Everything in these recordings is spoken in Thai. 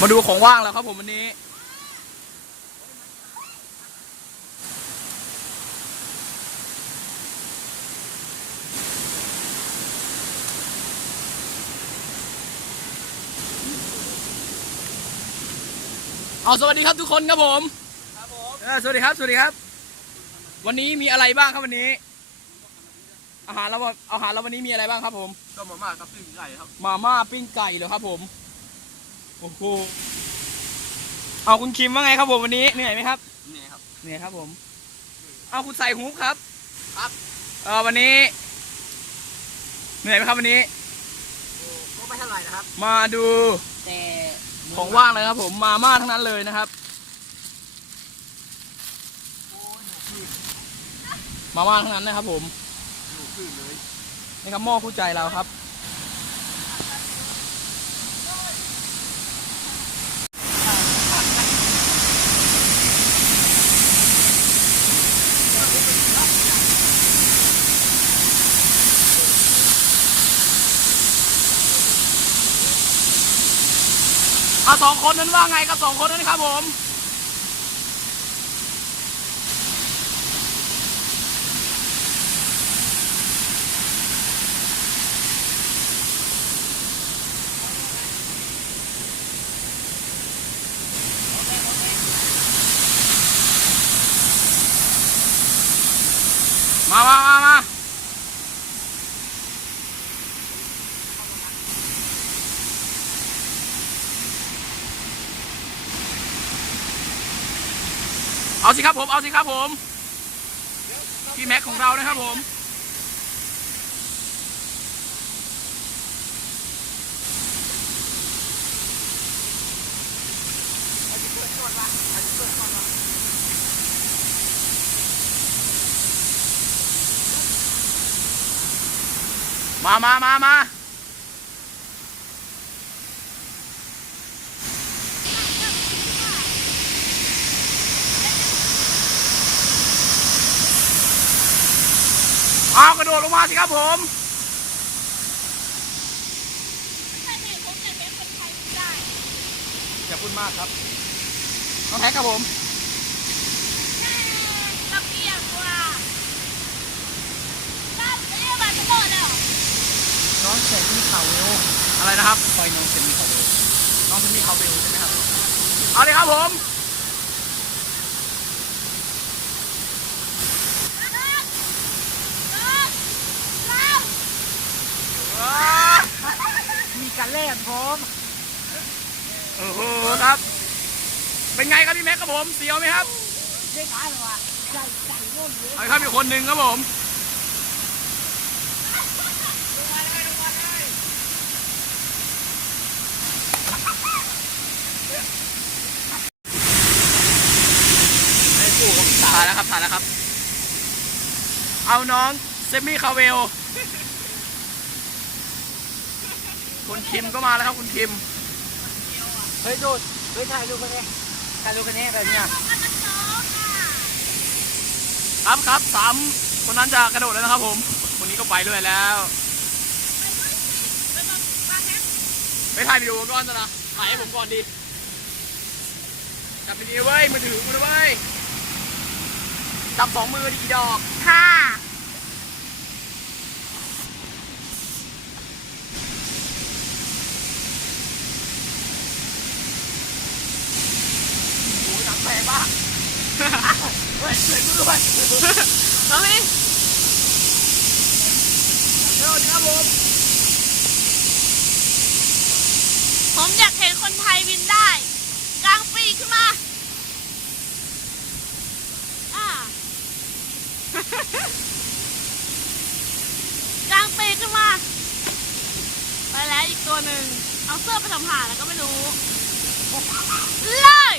มาดูของว่างแล้วครับผมวันนี้สวัสดีครับทุกคนครับผมสวัสดีครับวันนี้มีอะไรบ้างครับวันนี้อาหารเราวันนี้มีอะไรบ้างครับผมก็มาม่ากับปิ้งไก่ครับมาม่าปิ้งไก่เหรอครับผมโอ้โหเอาคุณคิมว่าไงครับผมวันนี้เหนื่อยไหมครับเหนื่อยครับผมเอาคุณใส่ฮูปครับครับวันนี้เหนื่อยไหมครับวันนี้ก็ไม่เท่าไหร่นะครับมาดูแต่ของว่างเลยครับผมมาม่าทั้งนั้นเลยนะครับมาม่าทั้งนั้นนะครับผมนี่ครับหม้อคู่ใจเราครับสองคนนั้นว่าไงกับสองคนนั้นครับผมมาเอาสิครับผมพี่แม็กของเรานะครับผมมากระโดดลงมาสิครับผมอย่าพูดมากครับน้องแท็กครับผมระเบียบว่าน้องเรียกมาจะโดดแล้วน้องเซนมีเขาอะไรนะครับคอยน้องเซนมีเขาน้องเซนมีเขาเบลใช่ไหมครับเอาเลยครับผมมีการเล่นผมโอ้โหครับเป็นไงครับพี่แม็กครับผมเสียวไหมครับได้ขายหรอวะใหญ่โน่นเลยเอาครับอีกคนหนึ่งครับผมถ่ายแล้วครับเอาน้องเซมี่คาเวลคุณคิมก็มาแล้วครับคุณคิมเฮ้ยดูถ่ายรูปกันเนี่ยแบบเนี้ยครับสามคนนั้นจะกระโดดแล้วนะครับผมคนนี้ก็ไปด้วยแล้วไปถ่ายวิดีโอก่อนนะถ่ายให้ผมก่อนดิจับดีๆเว้ยมือถือกูนะเว้ยจับ2 มือดีดอกค่ะโอ้ยหนังแตกป่ะเฮ้ยเฮ้ยกูด้วยเอาไหมเดี๋ยวนี้ครับผมอยากเห็นคนไทยบินได้กลางปีกขึ้นมากลางปีกขึ้นมาไปแล้วอีกตัวหนึ่งเอาเสื้อไปทำหาแล้วก็ไม่รู้เลย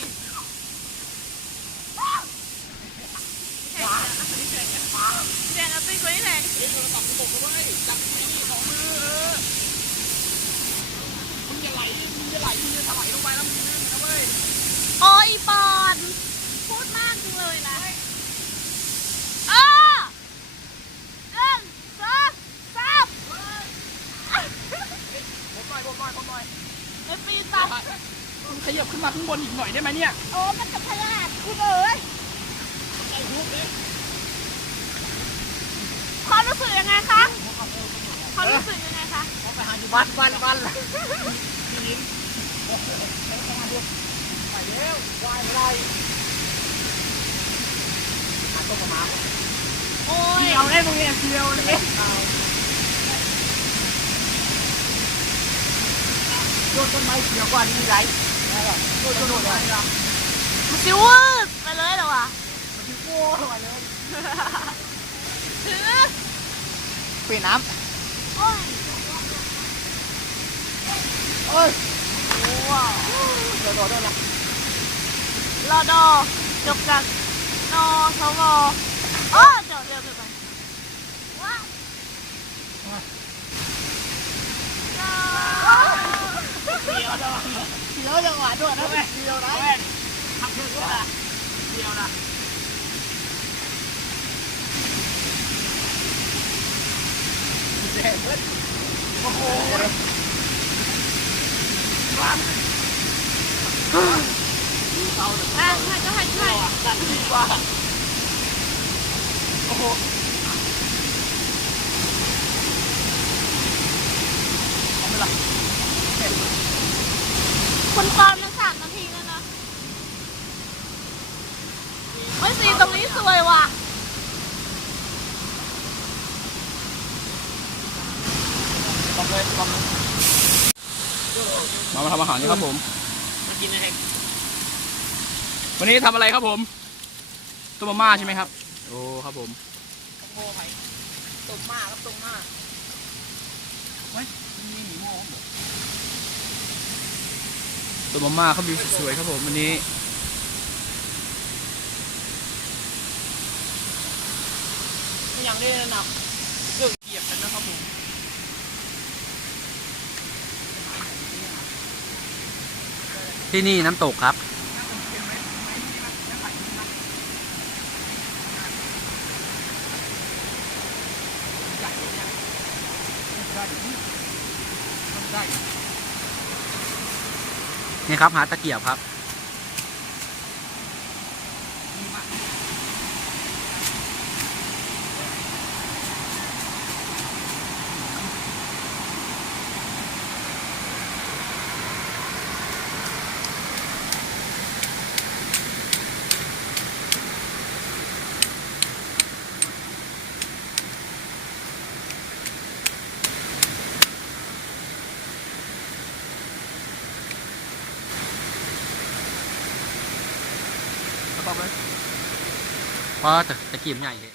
แทงเอาตีคนนี้แทงจับกูบอกเลยจับนี่2 มือมึงจะไหลมึงจะถลายลงไปแล้วมึงจะนั่นนะเว้ยโอ้ยปอนพูดมากจังเลยนะผมหน่อยไม่ปีนตัด คุณขยับขึ้นมาข้างบนอีกหน่อยได้ไหมเนี่ย โอ้มันจะพยาธิคุณเอ๋ยความรู้สึกยังไงคะความรู้สึกยังไงคะ ไปหาอยู่บ้านเลยไปเร็ววายไรหาต้มมา โอ้ย เดียวได้ตรงนี้เดียวเลยโดนต้นไม้เขียวกว่านี้ไรโดนต้นไม้ละ มันชิวืดไปเลยเหรอวะ มันโก้เข้าไปเลย ถือ เปลี่ยนน้ โอ้ย ำเอ้ย ว้าว โดนละ รอดอจบจากนอสวโอ้จบเร็วเกินไปว้าวเดียวจังหวะด้วยนะเดียวนะทำเพื่อนด้วยนะเดียวนะโอ้โห ให้ก็ให้ ดันดีกว่าโอ้โห คุณปอนมัน3 นาทีแล้วนะเฮ้ยสีตรงนี้สวยว่ะ มาทำอาหารครับผม มากินอะไร วันนี้ทำอะไรครับผมต้มมาม่าใช่ไหมครับโอ้ครับผม โม่ไปตบมากครับตบมากเฮ้ยมีหมีโม่ ต้มมาม่าเขาวิวสวยๆครับผมวันนี้ ไม่ยังได้นะเรื่องเหยียบกันนะครับผม ที่นี่น้ำตกครับ นี่ครับหาตะเกียบครับ เพราะตะเกียบใหญ่เลย